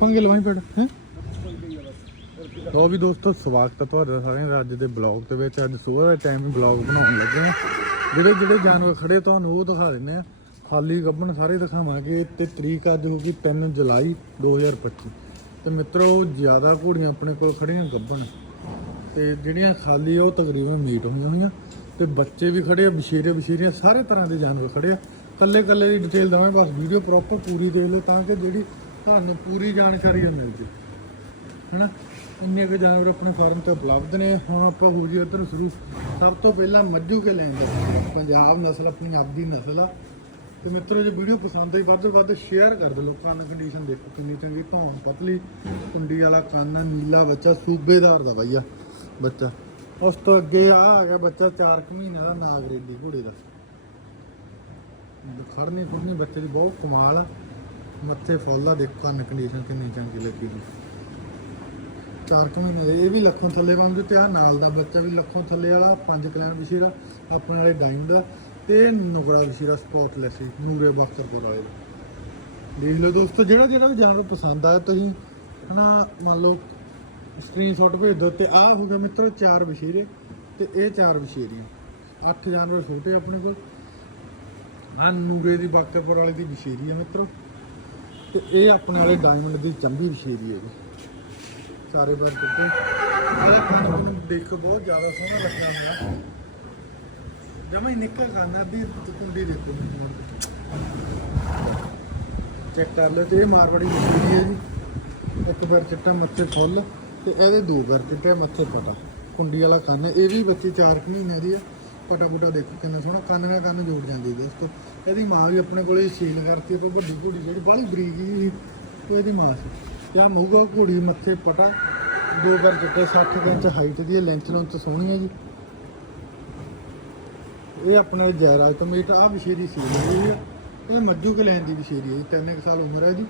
ਪੰਗੇ ਲਵਾਈ ਪੜ ਹੈ? ਲੋ ਵੀ ਦੋਸਤੋ, ਸਵਾਗਤ ਹੈ ਤੁਹਾਡਾ ਸਾਰਿਆਂ ਦਾ ਅੱਜ ਦੇ ਬਲੌਗ ਦੇ ਵਿੱਚ। ਅੱਜ ਸਵੇਰ ਦੇ ਟਾਈਮ ਬਲੌਗ ਬਣਾਉਣ ਲੱਗੇ ਹਾਂ ਜਿਹੜੇ ਜਿਹੜੇ ਜਾਨਵਰ ਖੜੇ ਤੁਹਾਨੂੰ ਉਹ ਦਿਖਾ ਦਿੰਨੇ ਆ। ਖਾਲੀ ਗੱਬਣ ਸਾਰੇ ਦਿਖਾਵਾਂਗੇ। ਤੇ ਤਰੀਕ ਅੱਜ ਹੋਗੀ 3 ਜੁਲਾਈ 2025 ਤੇ ਮਿੱਤਰੋ, ਜ਼ਿਆਦਾ ਘੋੜੀਆਂ ਆਪਣੇ ਕੋਲ ਖੜੀਆਂ ਗੱਬਣ ਤੇ ਜਿਹੜੀਆਂ ਖਾਲੀ ਆ, ਉਹ ਤਕਰੀਬਨ ਮੀਟ ਹੋਈਆਂ ਹੋਈਆਂ ਤੇ ਬੱਚੇ ਵੀ ਖੜੇ ਆ ਬਸ਼ੀਰੇ ਬਸ਼ੀਰੀਆਂ ਸਾਰੇ ਤਰ੍ਹਾਂ ਦੇ ਜਾਨਵਰ ਖੜੇ ਆ। ਕੱਲੇ ਕੱਲੇ ਦੀ ਡਿਟੇਲ ਦਵਾਂ ਬਸ ਵੀਡੀਓ ਪ੍ਰੋਪਰ ਪੂਰੀ ਦੇਖ ਲਓ, ਤਾਂ ਕਿ ਜਿਹੜੀ ਤੁਹਾਨੂੰ ਪੂਰੀ ਜਾਣਕਾਰੀ ਮਿਲ ਜੇ। ਹਨਾ? ਇੰਨੇ ਕੁ ਜਾਨਵਰ ਆਪਣੇ ਫਾਰਮ ਤੇ ਉਪਲਬਧ ਨੇ। ਹੁਣ ਆਪਾਂ ਹੋ ਜੀ ਉਧਰ ਸ਼ੁਰੂ। ਸਭ ਤੋਂ ਪਹਿਲਾਂ ਮੱਝੂ ਕੇ ਲੈਂਦੇ ਪੰਜਾਬ ਨਸਲ, ਆਪਣੀ ਆਪਦੀ ਨਸਲ ਆ। ਤੇ ਮਿੱਤਰੋ, ਜੇ ਵੀਡੀਓ ਪਸੰਦ ਆਈ, ਵੱਧ ਤੋਂ ਵੱਧ ਸ਼ੇਅਰ ਕਰ ਦਿਓ। ਲੋਕਾਂ ਨੂੰ ਕੰਡੀਸ਼ਨ ਦੇਖੋ ਕਿੰਨੀ ਚੰਗੀ, ਭੌਂ ਪਤਲੀ। ਕੁੰਡੀ ਵਾਲਾ ਕੰਨ ਨੀਲਾ ਬੱਚਾ, ਸੂਬੇਦਾਰ ਦਾ ਬਾਈ ਆ, ਬੱਚਾ। ਉਸ ਤੋਂ ਅੱਗੇ ਆ ਆ ਗਿਆ ਬੱਚਾ 4 ਮਹੀਨੇ ਦਾ ਨਾਗਰੇਲੀ ਘੋੜੇ ਦਾ। ਖੜਨੀ ਖੁੜਨੀ ਬੱਚੇ ਦੀ ਬਹੁਤ ਕਮਾਲ ਆ। ਮੱਥੇ ਫੁੱਲ ਦੇਖੋ ਕੰਨ ਕੰਡੀਸ਼ਨ ਕਿੰਨੀ ਚੰਗੀ ਲੱਗੀ ਦੀ ਚਾਰ ਕੁ ਮਹੀਨੇ, ਇਹ ਵੀ ਲੱਖੋਂ ਥੱਲੇ ਬੰਦ ਤੇ ਆ ਨਾਲ ਦਾ ਬੱਚਾ ਵੀ ਲੱਖੋਂ ਥੱਲੇ ਵਾਲਾ, ਪੰਜ ਕਲੈਨ ਵਿਸ਼ੀਰਾ ਆਪਣੇ ਵਾਲੇ ਡਾਈਮ ਦਾ ਤੇ ਨੁਕਰਾ ਵਿਸ਼ੀਰਾ ਸਪੌਟਲੈਸ ਸੀ ਨੂਰੇ ਬਖਤਰਪੁਰ ਵਾਲੇ ਦੇਖ ਲਓ ਦੋਸਤੋ, ਜਿਹੜਾ ਜਿਹੜਾ ਵੀ ਜਾਨਵਰ ਪਸੰਦ ਆਇਆ, ਤੁਸੀਂ ਹਨਾ, ਮੰਨ ਲਓ ਸਕਰੀਨਸ਼ਾਟ ਭੇਜ ਦਿਓ ਤੇ ਆਹ ਹੋ ਗਿਆ ਮਿੱਤਰੋ ਚਾਰ ਵਿਸ਼ੀਰੇ ਤੇ ਇਹ ਚਾਰ ਵਿਸ਼ੇਰੀਆਂ ਅੱਠ ਜਾਨਵਰ ਛੋਟੇ ਆਪਣੇ ਕੋਲ। ਆ ਨੂਰੇ ਦੀ ਬਾਕਰਪੁਰ ਵਾਲੇ ਦੀ ਵਿਸ਼ੇਰੀ ਆ ਮਿੱਤਰੋ। ਤੇ ਇਹ ਆਪਣੇ ਵਾਲੇ ਡਾਇਮੰਡ ਦੀ ਚੰਬੀ ਵਿਸ਼ੇਰੀ ਹੈ ਜੀ। ਸਾਰੇ ਬਾਰ ਕਿਤੇ। ਇਹਦਾ ਖਾਣਾ ਦੇਖ ਬਹੁਤ ਜ਼ਿਆਦਾ ਸੋਹਣਾ ਲੱਗਦਾ ਹੁੰਦਾ ਜਮਾ ਹੀ ਨਿੱਕਰ ਖਾਣਾ ਦੀ ਕੁੰਡੀ ਦੇਖੋ ਚੈੱਕ ਕਰ ਲਓ ਤੇ ਇਹ ਮਾਰਵਾੜੀ ਮਸ਼ੀਨੀ ਹੈ ਜੀ। ਇੱਕ ਪੈਰ ਚਿੱਟਾ ਮੱਥੇ ਫੁੱਲ ਤੇ ਇਹਦੇ ਦੋ ਪੈਰ ਚਿੱਟੇ ਮੱਥੇ ਪਟਾ। ਕੁੰਡੀ ਵਾਲਾ ਕੰਨ ਇਹ ਵੀ ਬੱਚੀ 4 ਮਹੀਨੇ ਦੀ ਹੈ। ਪਟਾ ਪੁਟਾ ਦੇਖੋ ਕਿੰਨਾ ਸੋਹਣਾ, ਕੰਨ ਨਾਲ ਕੰਨ ਜੋੜ ਜਾਂਦੀ ਹੈ ਦੋਸਤੋ। ਇਹਦੀ ਮਾਂ ਵੀ ਆਪਣੇ ਕੋਲੇ ਸੀਲ ਕਰਤੀ ਆਪਾਂ ਵੱਡੀ ਘੋੜੀ ਜਿਹੜੀ ਬਾਹਲੀ ਬਰੀਕ ਜੀ ਉਹ ਇਹਦੀ ਮਾਂ ਸੀ। ਤੇ ਮੂਗਾ ਘੋੜੀ ਮੱਥੇ ਪਟਾ, ਦੋ ਵਾਰ ਚੁੱਕੇ 60 ਇੰਚ ਹਾਈਟ ਦੀ ਹੈ ਲੈਂਥ ਨੂੰ ਸੋਹਣੀ ਹੈ ਜੀ। ਇਹ ਆਪਣੇ ਜੈਰਾਜ ਤੋਂ ਮੀਟ ਆ ਵਿਸ਼ੇਰੀ ਸੀ ਇਹ ਇਹ ਮੱਜੂ ਕੇ ਲੈਣ ਦੀ ਵਿਸ਼ੇਰੀ ਹੈ ਜੀ, ਤਿੰਨ ਕੁ ਸਾਲ ਉਮਰ ਹੈ ਜੀ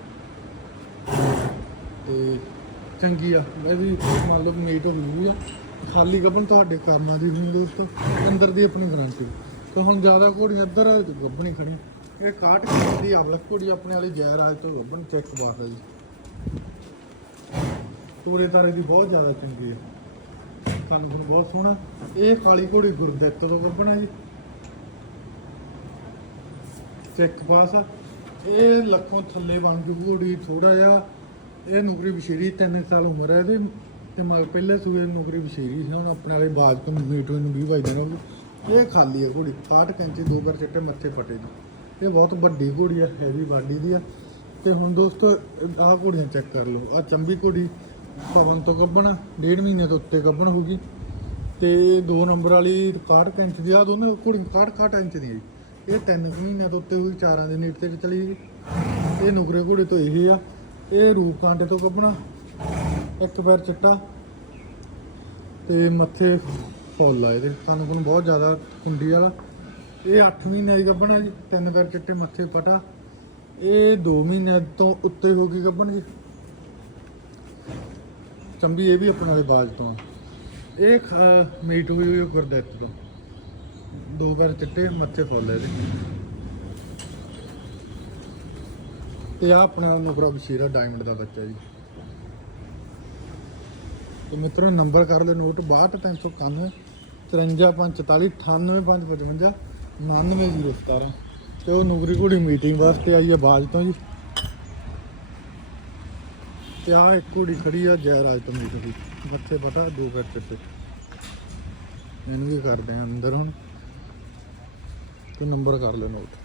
ਤੇ ਚੰਗੀ ਆ, ਇਹ ਵੀ ਮੰਨ ਲਓ ਮੀਟ ਹੋ ਗਈ ਆ। ਖਾਲੀ ਗੱਭਣ ਤੁਹਾਡੇ ਕਰਮਾਂ ਦੀ ਹੋਣੀ ਦੋਸਤੋ, ਅੰਦਰ ਦੀ ਆਪਣੀ ਗਾਰੰਟੀ। ਤੇ ਹੁਣ ਜ਼ਿਆਦਾ ਘੋੜੀਆਂ ਇੱਧਰ ਗੱਬਣੀ ਖੜੀ ਇਹ 61 ਕਿਲੋ ਦੀ ਅਵਲਕ ਘੋੜੀ ਆਪਣੇ ਵਾਲੀ ਜੈਰਾਜ ਤੋਂ ਗੱਬਣ ਚੈੱਕ ਬਾਸ ਹੈ ਜੀ ਤੋਰੇ ਤਾਰੇ ਦੀ ਬਹੁਤ ਜ਼ਿਆਦਾ ਚੰਗੀ ਹੈ ਸਾਨੂੰ ਹੁਣ ਬਹੁਤ ਸੋਹਣਾ। ਇਹ ਕਾਲੀ ਘੋੜੀ ਗੁਰਦਿੱਤ ਤੋਂ ਗੱਭਣ ਹੈ ਜੀ। ਚੈੱਕ ਪਾਸ ਆ। ਇਹ ਲੱਖੋਂ ਥੱਲੇ ਬਣ ਜੂ ਘੋੜੀ ਥੋੜਾ ਜਿਹਾ। ਇਹ ਨੌਕਰੀ ਬਸ਼ੀਰੀ 3 ਸਾਲ ਉਮਰ ਹੈ ਇਹਦੀ। ਤੇ ਮਗਰ ਪਹਿਲੇ ਸੂਏ ਨੌਕਰੀ ਬਸ਼ੀਰੀ ਸੀ, ਹੁਣ ਆਪਣੇ ਵਾਲੇ ਬਾਜ ਤੋਂ ਮੀਟ ਨੂੰ 20 ਵਜੇ ਦੇਣਾ ਇਹ ਖਾਲੀ ਆ ਘੋੜੀ 60 ਕੈਂਚੀ ਦੋ ਕਰ ਚਿੱਟੇ ਮੱਥੇ ਫਟੇ ਦੀ ਇਹ ਬਹੁਤ ਵੱਡੀ ਘੋੜੀ ਆ ਹੈਵੀ ਬਾਡੀ ਦੀ ਆ। ਤੇ ਹੁਣ ਦੋਸਤੋ, ਆਹ ਘੋੜੀਆਂ ਚੈੱਕ ਕਰ ਲਓ ਆ ਚੰਬੀ ਘੋੜੀ ਪਵਨ ਤੋਂ ਗੱਬਣ ਡੇਢ ਮਹੀਨੇ ਤੋਂ ਉੱਤੇ ਗੱਬਣ ਹੋਗੀ ਤੇ ਦੋ ਨੰਬਰ ਵਾਲੀ 61 ਕੈਂਚ ਦੀ ਆ ਦੋਨੇ ਘੋੜੀ 61 61 ਇੰਚ ਦੀ ਹੈ ਜੀ। ਇਹ ਤਿੰਨ ਕੁ ਮਹੀਨਿਆਂ ਤੋਂ ਉੱਤੇ ਹੋਈ ਚਾਰਾਂ ਦੇ ਨੀਟ ਤੇ ਚਲੀ ਗਈ ਇਹ ਨੁਕਰੇ ਘੋੜੇ ਤੋਂ ਇਹ ਆ, ਇਹ ਰੂਪਕਾਂਟੇ ਤੋਂ ਗੱਬਣਾ ਇੱਕ ਪੈਰ ਚਿੱਟਾ ਤੇ ਮੱਥੇ ਫੁੱਲ ਆ ਇਹਦੇ। ਤੁਹਾਨੂੰ ਕੋਲ ਬਹੁਤ ਜ਼ਿਆਦਾ ਕੁੰਡੀ ਵਾਲਾ। ਇਹ 8 ਮਹੀਨਿਆਂ ਦੀ ਗੱਬਣਾ ਜੀ, ਤਿੰਨ ਪੈਰ ਚਿੱਟੇ, ਮੱਥੇ ਪਟਾ। ਇਹ 2 ਮਹੀਨਿਆਂ ਤੋਂ ਉੱਤੇ ਹੋ ਗਈ ਗੱਬਣ ਜੀ। ਚੰਬੀ ਇਹ ਵੀ ਆਪਣੇ ਵਾਲੇ ਬਾਜ ਤੋਂ ਆ। ਇਹ ਖ- ਮੀਟ ਹੋਈ ਹੋਈ ਗੁਰਦਿੱਤ ਤੋਂ। ਦੋ ਵਾਰ ਚਿੱਟੇ, ਮੱਥੇ ਫੁੱਲ ਇਹਦੇ। ਤੇ ਆ ਆਪਣਾ ਨੁਕਰਾ ਬਸ਼ੀਰਾ ਡਾਇਮੰਡ ਦਾ ਬੱਚਾ ਜੀ। ਤੇ ਮਿੱਤਰੋ, ਨੰਬਰ ਕਰ ਲਿਓ ਨੋਟ 62391 54544 98555 99017 ਤੇ ਉਹ ਨੁਕਰੀ ਘੋੜੀ ਮੀਟਿੰਗ ਵਾਸਤੇ ਆਈ ਹੈ ਬਾਜ ਤੋਂ ਜੀ। ਤੇ ਆ ਇੱਕ ਘੋੜੀ ਖੜੀ ਆ ਜੈ ਰਾਜ ਤੋਂ ਮੀਟ ਦੀ। ਬੱਚੇ ਪਟਾ ਦੋ ਪੈਰ 'ਤੇ ਇਹਨੂੰ ਵੀ ਕਰਦੇ ਆ ਅੰਦਰ ਹੁਣ? ਤੇ ਨੰਬਰ ਕਰ ਲਿਓ ਨੋਟ।